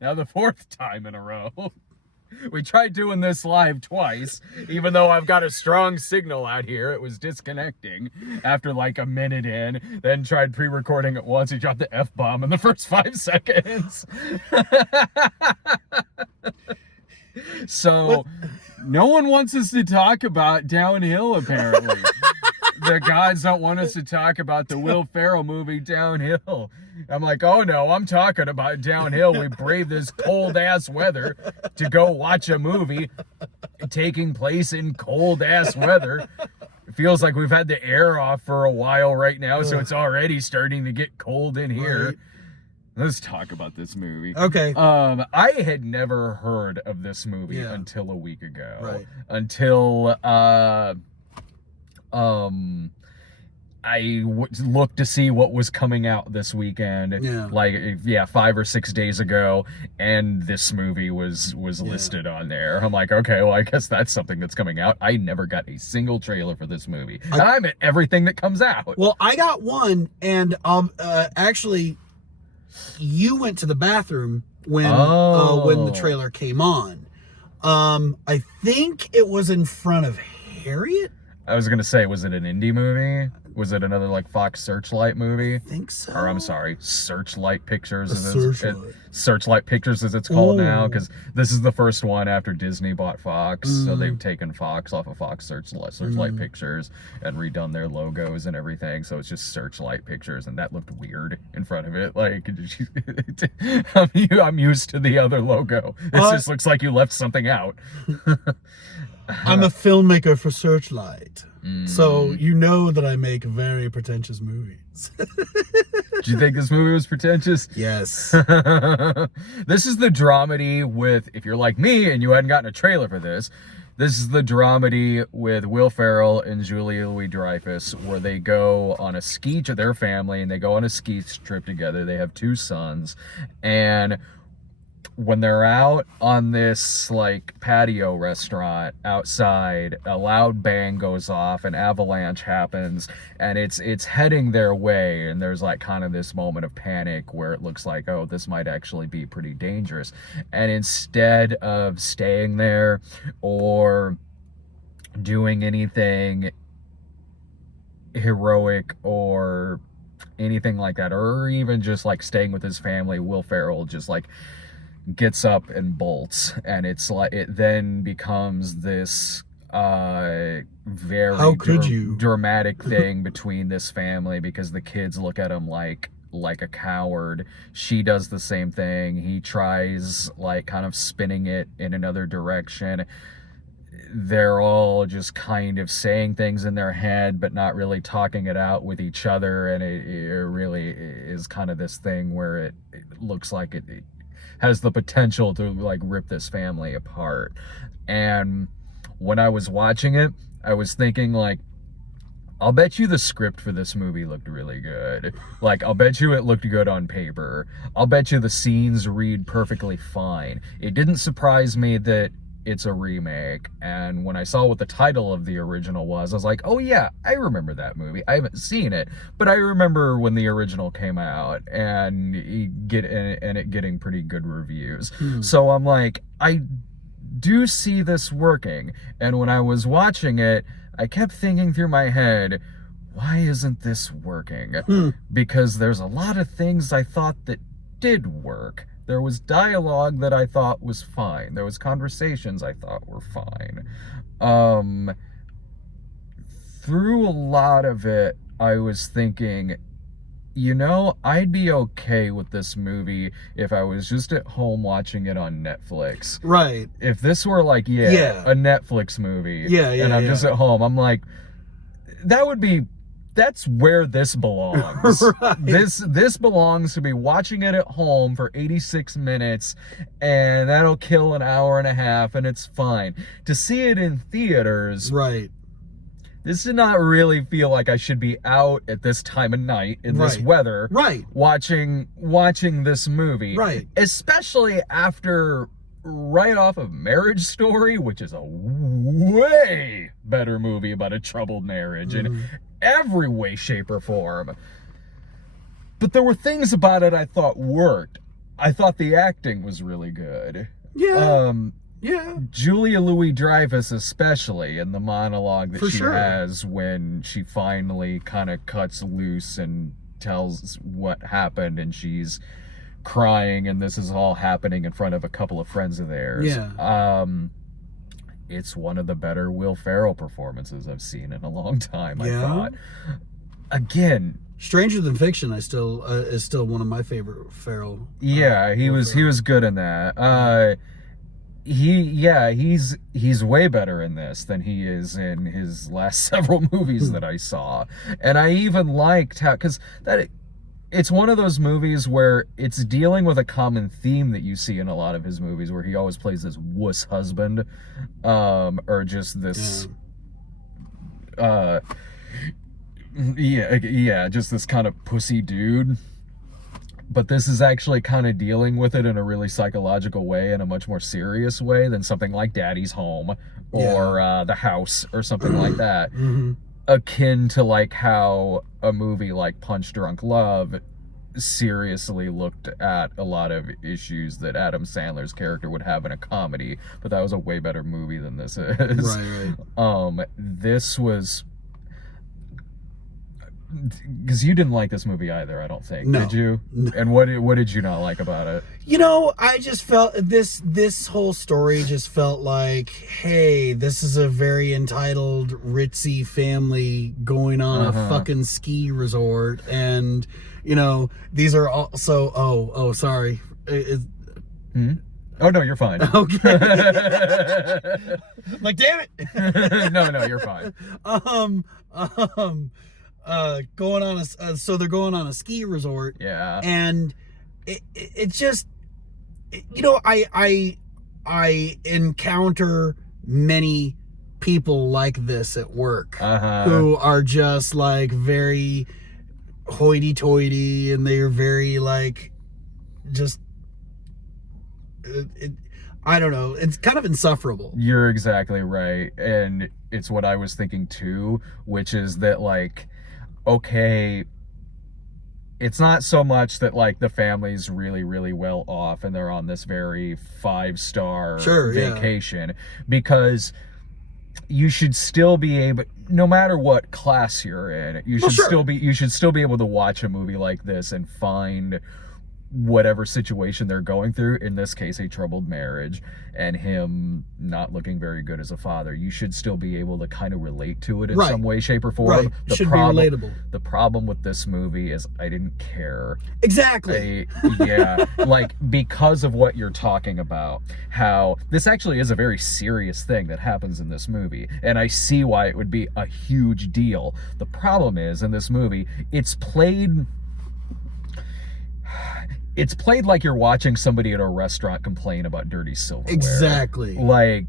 Now the fourth time in a row. We tried doing this live twice, even though I've got a strong signal out here. It was disconnecting after like a minute in, then tried pre-recording it once. He dropped the F-bomb in the first 5 seconds. So, no one wants us to talk about Downhill, apparently. The gods don't want us to talk about the Will Ferrell movie Downhill. I'm like, oh no, I'm talking about Downhill. We braved this cold ass weather to go watch a movie taking place in cold ass weather. It feels like we've had the air off for a while right now, so it's already starting to get cold in here. Right. Let's talk about this movie. Okay. I had never heard of this movie until a week ago. Right. Until I looked to see what was coming out this weekend. Yeah. 5 or 6 days ago, and this movie was listed on there. I'm like, okay, well, I guess that's something that's coming out. I never got a single trailer for this movie. I'm at everything that comes out. Well, I got one, and actually, you went to the bathroom when the trailer came on. I think it was in front of Harriet. I was gonna say, was it an indie movie? Was it another like Fox Searchlight movie? I think so. Or I'm sorry, Searchlight Pictures. Searchlight Pictures as it's called now, because this is the first one after Disney bought Fox. So they've taken Fox off of Fox Searchlight Pictures and redone their logos and everything. So it's just Searchlight Pictures, and that looked weird in front of it. Like, I'm used to the other logo. This just looks like you left something out. I'm a filmmaker for Searchlight. So you know that I make very pretentious movies. Do you think this movie was pretentious? Yes. This is the dramedy with, if you're like me and you hadn't gotten a trailer for this, this is the dramedy with Will Ferrell and Julia Louis-Dreyfus, where they go on a ski to their family, and they go on a ski trip together. They have 2 sons, and when they're out on this like patio restaurant outside, a loud bang goes off, an avalanche happens, and it's heading their way, and there's like kind of this moment of panic where it looks like, oh, this might actually be pretty dangerous. And instead of staying there or doing anything heroic or anything like that, or even just like staying with his family, Will Ferrell just like gets up and bolts, and it's like it then becomes this very dramatic thing between this family, because the kids look at him like a coward. She does the same thing. He tries like kind of spinning it in another direction. They're all just kind of saying things in their head but not really talking it out with each other, and it really is kind of this thing where it looks like it has the potential to like rip this family apart. And when I was watching it, I was thinking like, I'll bet you the script for this movie looked really good. Like, I'll bet you it looked good on paper. I'll bet you the scenes read perfectly fine. It didn't surprise me that it's a remake, and when I saw what the title of the original was, I was like, oh yeah, I remember that movie. I haven't seen it, but I remember when the original came out and it getting pretty good reviews. So I'm like, I do see this working. And when I was watching it, I kept thinking through my head, why isn't this working? Because there's a lot of things I thought that did work. There was dialogue that I thought was fine. There was conversations I thought were fine. Through a lot of it, I was thinking, you know, I'd be okay with this movie if I was just at home watching it on Netflix. Right. If this were like, a Netflix movie, and I'm just at home, I'm like, that's where this belongs. Right. This belongs to be watching it at home for 86 minutes, and that'll kill an hour and a half, and it's fine. To see it in theaters, right, this did not really feel like I should be out at this time of night in this weather, watching this movie, especially after right off of Marriage Story, which is a way better movie about a troubled marriage in every way, shape, or form. But there were things about it I thought worked. I thought the acting was really good. Yeah. Yeah. Julia Louis-Dreyfus, especially in the monologue that For she sure. has when she finally kind of cuts loose and tells what happened, and she's crying, and this is all happening in front of a couple of friends of theirs. Yeah. It's one of the better Will Ferrell performances I've seen in a long time. Yeah. I thought. Again, Stranger Than Fiction, is still one of my favorite Ferrell. yeah, he was good in that. He's way better in this than he is in his last several movies that I saw. And I even liked how, because it's one of those movies where it's dealing with a common theme that you see in a lot of his movies, where he always plays this wuss husband, or just this just this kind of pussy dude. But this is actually kind of dealing with it in a really psychological way, in a much more serious way than something like Daddy's Home or The House or something like that. Mm-hmm. Akin to like how a movie like Punch Drunk Love seriously looked at a lot of issues that Adam Sandler's character would have in a comedy, but that was a way better movie than this is. Right. This was... Because you didn't like this movie either, I don't think. No. Did you? No. And what did you not like about it? You know, I just felt this whole story just felt like, hey, this is a very entitled, ritzy family going on a fucking ski resort, and you know, these are also sorry. Oh no, you're fine. Okay. Like, damn it. No, you're fine. Going on so they're going on a ski resort. Yeah. And it just, you know, I encounter many people like this at work who are just like very hoity-toity, and they're very like just I don't know, it's kind of insufferable. You're exactly right, and it's what I was thinking too, which is that like, okay, it's not so much that like the family's really, really well off and they're on this very 5-star vacation, because you should still be able, no matter what class you're in, you should still be able to watch a movie like this and find whatever situation they're going through, in this case a troubled marriage and him not looking very good as a father. You should still be able to kind of relate to it in some way, shape, or form. Right. Be relatable. The problem with this movie is I didn't care. Exactly. Like, because of what you're talking about, how this actually is a very serious thing that happens in this movie, and I see why it would be a huge deal. The problem is, in this movie, it's played like you're watching somebody at a restaurant complain about dirty silverware. Exactly. Like,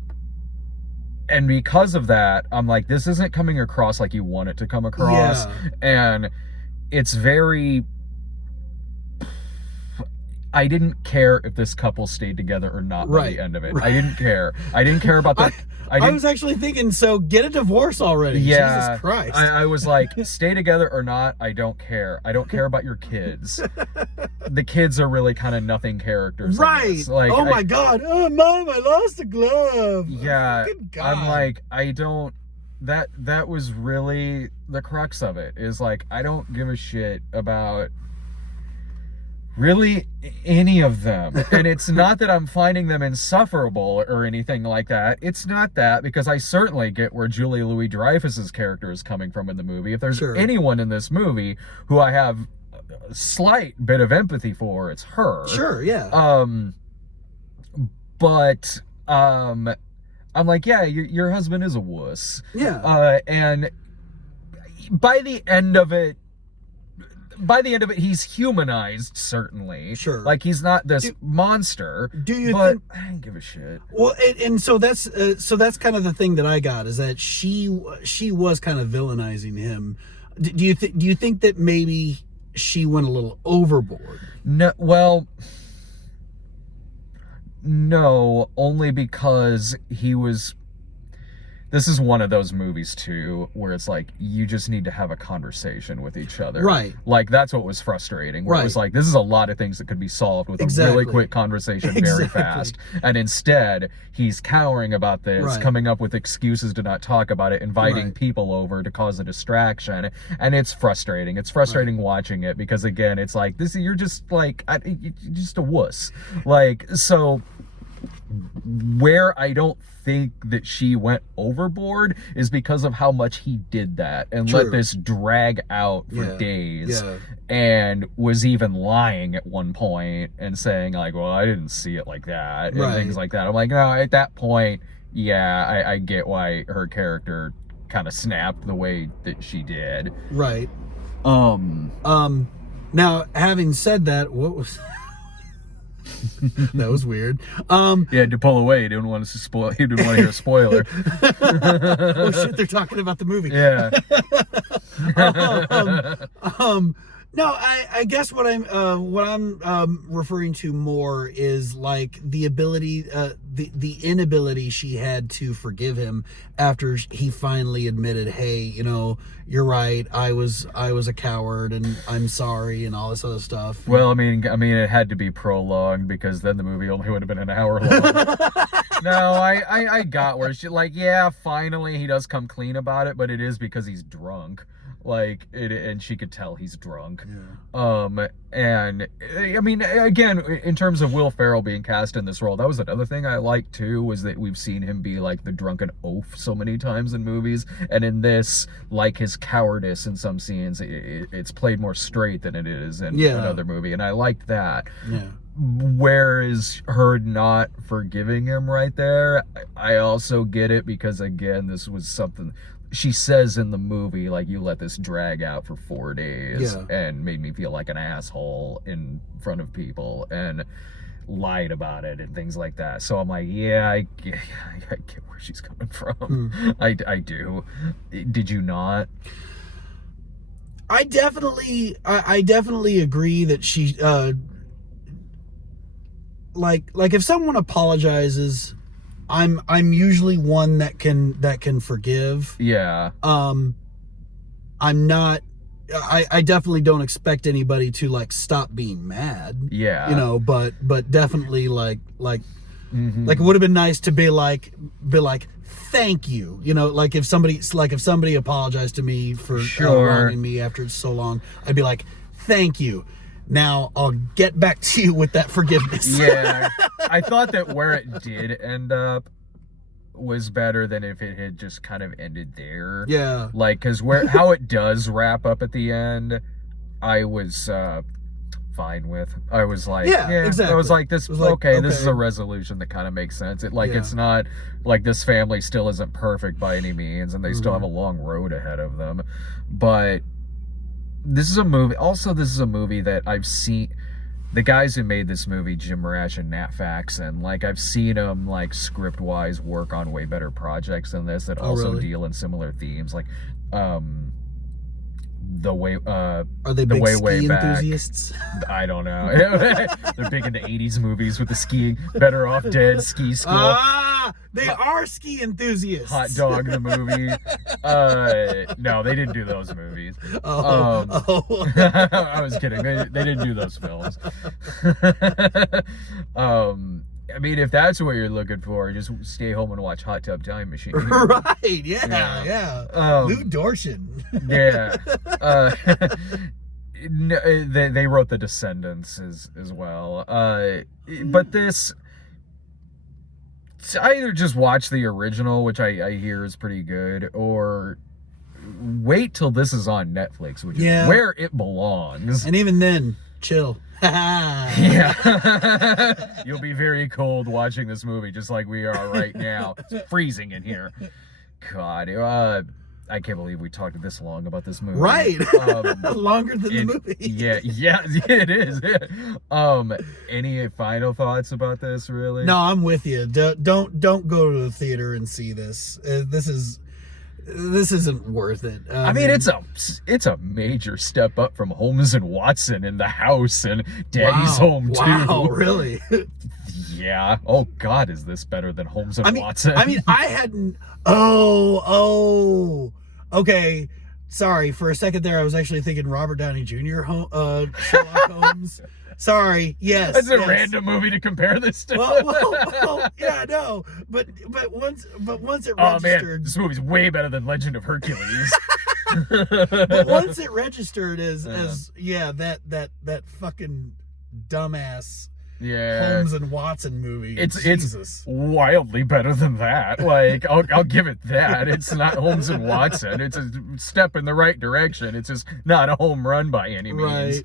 and because of that, I'm like, this isn't coming across like you want it to come across. Yeah. And it's very... I didn't care if this couple stayed together or not by the end of it. I didn't care. I didn't care about that. I was actually thinking, so get a divorce already. Yeah, Jesus Christ. I was like, stay together or not, I don't care. I don't care about your kids. The kids are really kind of nothing characters. Right. Like, oh my God. Oh, Mom, I lost a glove. Yeah. Oh, God. I'm like, I don't... That was really the crux of it, is like, I don't give a shit about really any of them. And it's not that I'm finding them insufferable or anything like that. It's not that, because I certainly get where Julia Louis-Dreyfus's character is coming from in the movie. If there's anyone in this movie who I have a slight bit of empathy for, it's her. Sure, yeah. But I'm like, yeah, your husband is a wuss. Yeah. And by the end of it, he's humanized, certainly. Sure. Like, he's not this monster. Do you think... I don't give a shit. Well, and so that's kind of the thing that I got, is that she was kind of villainizing him. Do you think that maybe she went a little overboard? No, well, no, only because he was... this is one of those movies too where it's like you just need to have a conversation with each other. Right. Like that's what was frustrating. Where it was like, this is a lot of things that could be solved with a really quick conversation very fast. And instead, he's cowering about this, coming up with excuses to not talk about it, inviting people over to cause a distraction. And it's frustrating. It's frustrating watching it because again, it's like this, you're just like, you're just a wuss. Like, so where I don't think that she went overboard is because of how much he did that and let this drag out for days and was even lying at one point and saying like, well, I didn't see it like that and things like that. I'm like, no, at that point, I get why her character kind of snapped the way that she did. Right. Now, having said that, what was... That was weird. Yeah, to pull away. He didn't want to spoil. He didn't want to hear a spoiler. Oh shit! They're talking about the movie. Yeah. No, I guess what I'm referring to more is like the ability, the inability she had to forgive him after he finally admitted, hey, you know, you're right, I was a coward and I'm sorry and all this other stuff. Well, I mean, it had to be prolonged because then the movie only would have been an hour long. No, I got where she like, yeah, finally he does come clean about it, but it is because he's drunk. Like and she could tell he's drunk. And I mean, again, in terms of Will Ferrell being cast in this role, that was another thing I liked too, was that we've seen him be like the drunken oaf so many times in movies, and in this, like his cowardice in some scenes, it's played more straight than it is in another movie, and I liked that. Whereas her not forgiving him right there, I also get it because again, this was something she says in the movie, like, you let this drag out for 4 days and made me feel like an asshole in front of people and lied about it and things like that. So I'm like, yeah, I get where she's coming from. I do. Did you not? I definitely agree that she, like if someone apologizes, I'm usually one that can forgive. Yeah. I'm not. I definitely don't expect anybody to like stop being mad. Yeah. You know, but definitely like it would have been nice to be like thank you. You know, like if somebody apologized to me for wronging me after so long, I'd be like, thank you. Now I'll get back to you with that forgiveness. Yeah. I thought that where it did end up was better than if it had just kind of ended there. Yeah. Like, because how it does wrap up at the end, I was fine with. I was like, yeah, exactly. I was like, this is a resolution that kind of makes sense. It's not like this family still isn't perfect by any means, and they still have a long road ahead of them. But this is a movie that I've seen. The guys who made this movie, Jim Rash and Nat Faxon, like I've seen them like script wise work on way better projects than this that also deal in similar themes, like the way are they big ski enthusiasts? I don't know. They're big into 80s movies with the skiing. Better Off Dead, Ski School. They are ski enthusiasts. Hot Dog, the movie. No, they didn't do those movies. I was kidding. They didn't do those films. I mean, if that's what you're looking for, just stay home and watch Hot Tub Time Machine. Right, yeah. Lou Dorshin. Yeah. They wrote The Descendants as well. But this, either just watch the original, which I hear is pretty good, or wait till this is on Netflix, which is where it belongs. And even then, chill. Yeah. You'll be very cold watching this movie, just like we are right now. It's freezing in here. God, I can't believe we talked this long about this movie. Right. Longer than the movie. Yeah, it is. Any final thoughts about this, really? No, I'm with you. Don't go to the theater and see this. This isn't worth it. I mean, it's a major step up from Holmes and Watson in The House and Daddy's Home too. Wow, really? Yeah. Oh God, is this better than Holmes and Watson? I mean, I hadn't. Okay. Sorry, for a second there, I was actually thinking Robert Downey Jr. Sherlock Holmes. Sorry. Yes. That's a random movie to compare this to. Well, yeah, no, but once it registered. Oh man, this movie's way better than Legend of Hercules. But once it registered as that fucking dumbass Holmes and Watson movie. It's wildly better than that. Like I'll give it that. It's not Holmes and Watson. It's a step in the right direction. It's just not a home run by any means.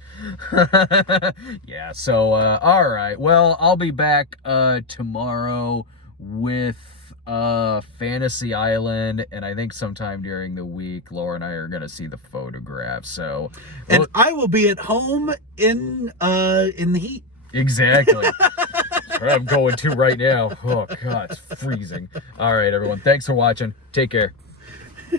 Right. Yeah. So all right. Well, I'll be back tomorrow with Fantasy Island, and I think sometime during the week Laura and I are gonna see The Photograph. So I will be at home in the heat. Exactly. That's where I'm going to right now. Oh God, it's freezing. All right, everyone. Thanks for watching. Take care.